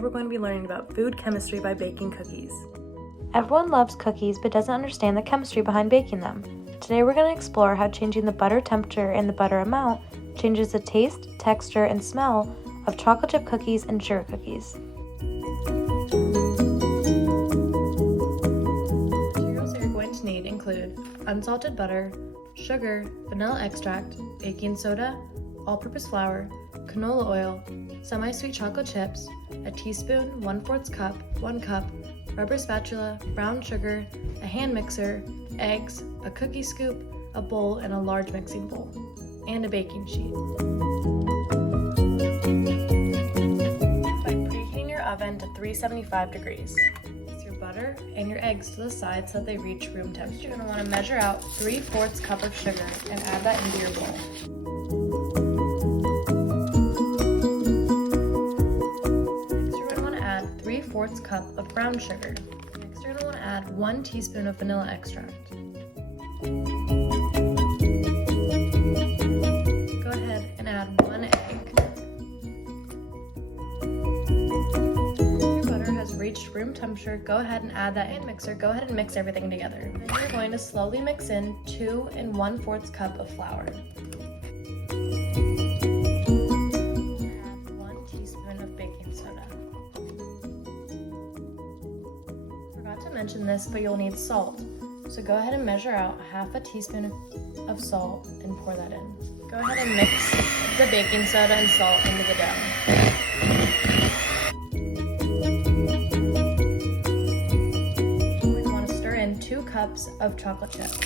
we're going to be learning about food chemistry by baking cookies. Everyone loves cookies but doesn't understand the chemistry behind baking them. Today we're going to explore how changing the butter temperature and the butter amount changes the taste, texture, and smell of chocolate chip cookies and sugar cookies. Materials that you're going to need include unsalted butter, sugar, vanilla extract, baking soda, all-purpose flour, canola oil, semi-sweet chocolate chips, a teaspoon, 1/4 cup, 1 cup, rubber spatula, brown sugar, a hand mixer, eggs, a cookie scoop, a bowl, and a large mixing bowl, and a baking sheet. By preheating your oven to 375 degrees. Place your butter and your eggs to the side so that they reach room temperature. You're going to want to measure out 3/4 cup of sugar and add that into your bowl. Next, you're going to want to add 3/4 cup of brown sugar. Next, you're going to want to add 1 teaspoon of vanilla extract. Go ahead and add 1 egg. Once your butter has reached room temperature, go ahead and add that hand mixer. Go ahead and mix everything together. Then you're going to slowly mix in 2 1/4 cup of flour. Add 1 teaspoon of baking soda. Forgot to mention this, but you'll need salt. So go ahead and measure out 1/2 teaspoon of salt and pour that in. Go ahead and mix the baking soda and salt into the dough. We're going to want to stir in 2 cups of chocolate chips.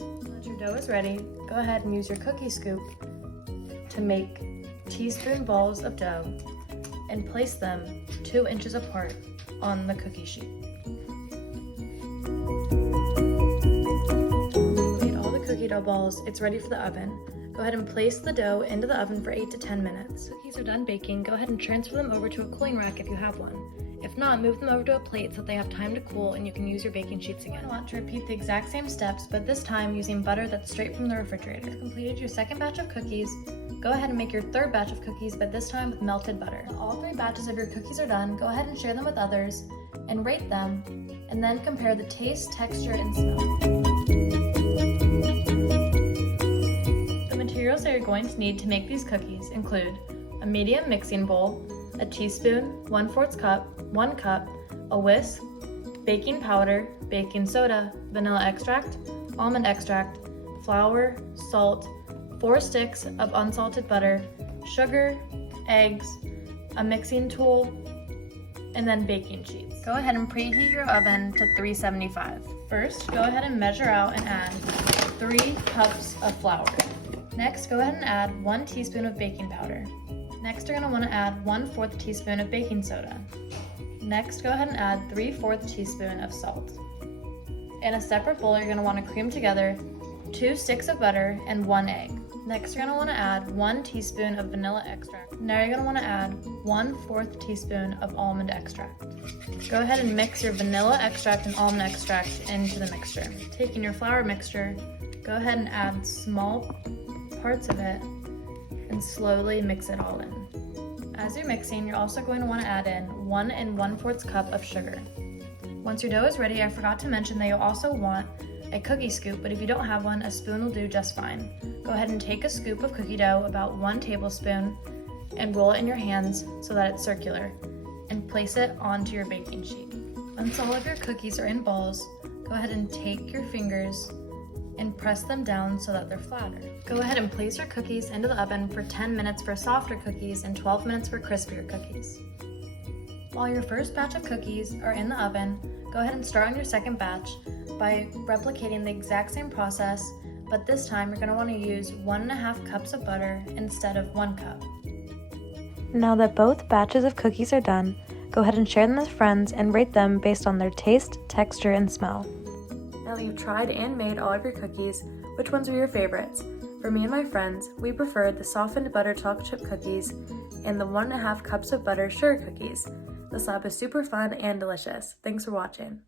Once your dough is ready, go ahead and use your cookie scoop to make teaspoon balls of dough and place them 2 inches apart on the cookie sheet. Cookie dough balls, it's ready for the oven. Go ahead and place the dough into the oven for 8 to 10 minutes. Cookies are done baking, go ahead and transfer them over to a cooling rack if you have one. If not, move them over to a plate so that they have time to cool and you can use your baking sheets again. You want to repeat the exact same steps, but this time using butter that's straight from the refrigerator. You've completed your second batch of cookies. Go ahead and make your third batch of cookies, but this time with melted butter. When all 3 batches of your cookies are done, go ahead and share them with others and rate them, and then compare the taste, texture, and smell. The materials that you're going to need to make these cookies include a medium mixing bowl, a teaspoon, 1/4 cup, 1 cup, a whisk, baking powder, baking soda, vanilla extract, almond extract, flour, salt, 4 sticks of unsalted butter, sugar, eggs, a mixing tool, and then baking sheets. Go ahead and preheat your oven to 375. First, go ahead and measure out and add 3 cups of flour. Next, go ahead and add 1 teaspoon of baking powder. Next, you're going to want to add 1/4 teaspoon of baking soda. Next, go ahead and add 3/4 teaspoon of salt. In a separate bowl, you're going to want to cream together 2 sticks of butter and 1 egg. Next, you're going to want to add 1 teaspoon of vanilla extract. Now you're going to want to add 1/4 teaspoon of almond extract. Go ahead and mix your vanilla extract and almond extract into the mixture. Taking your flour mixture, go ahead and add small parts of it and slowly mix it all in. As you're mixing, you're also going to want to add in 1 1/4 cup of sugar. Once your dough is ready, I forgot to mention that you'll also want a cookie scoop, but if you don't have one, a spoon will do just fine. Go ahead and take a scoop of cookie dough, about 1 tablespoon, and roll it in your hands so that it's circular, and place it onto your baking sheet. Once all of your cookies are in balls, go ahead and take your fingers and press them down so that they're flatter. Go ahead and place your cookies into the oven for 10 minutes for softer cookies and 12 minutes for crispier cookies. While your first batch of cookies are in the oven, go ahead and start on your second batch by replicating the exact same process, but this time you're going to want to use 1.5 cups of butter instead of 1 cup. Now that both batches of cookies are done, go ahead and share them with friends and rate them based on their taste, texture, and smell. Now that you've tried and made all of your cookies, which ones were your favorites? For me and my friends, we preferred the softened butter chocolate chip cookies and the 1.5 cups of butter sugar cookies. This lab was super fun and delicious. Thanks for watching.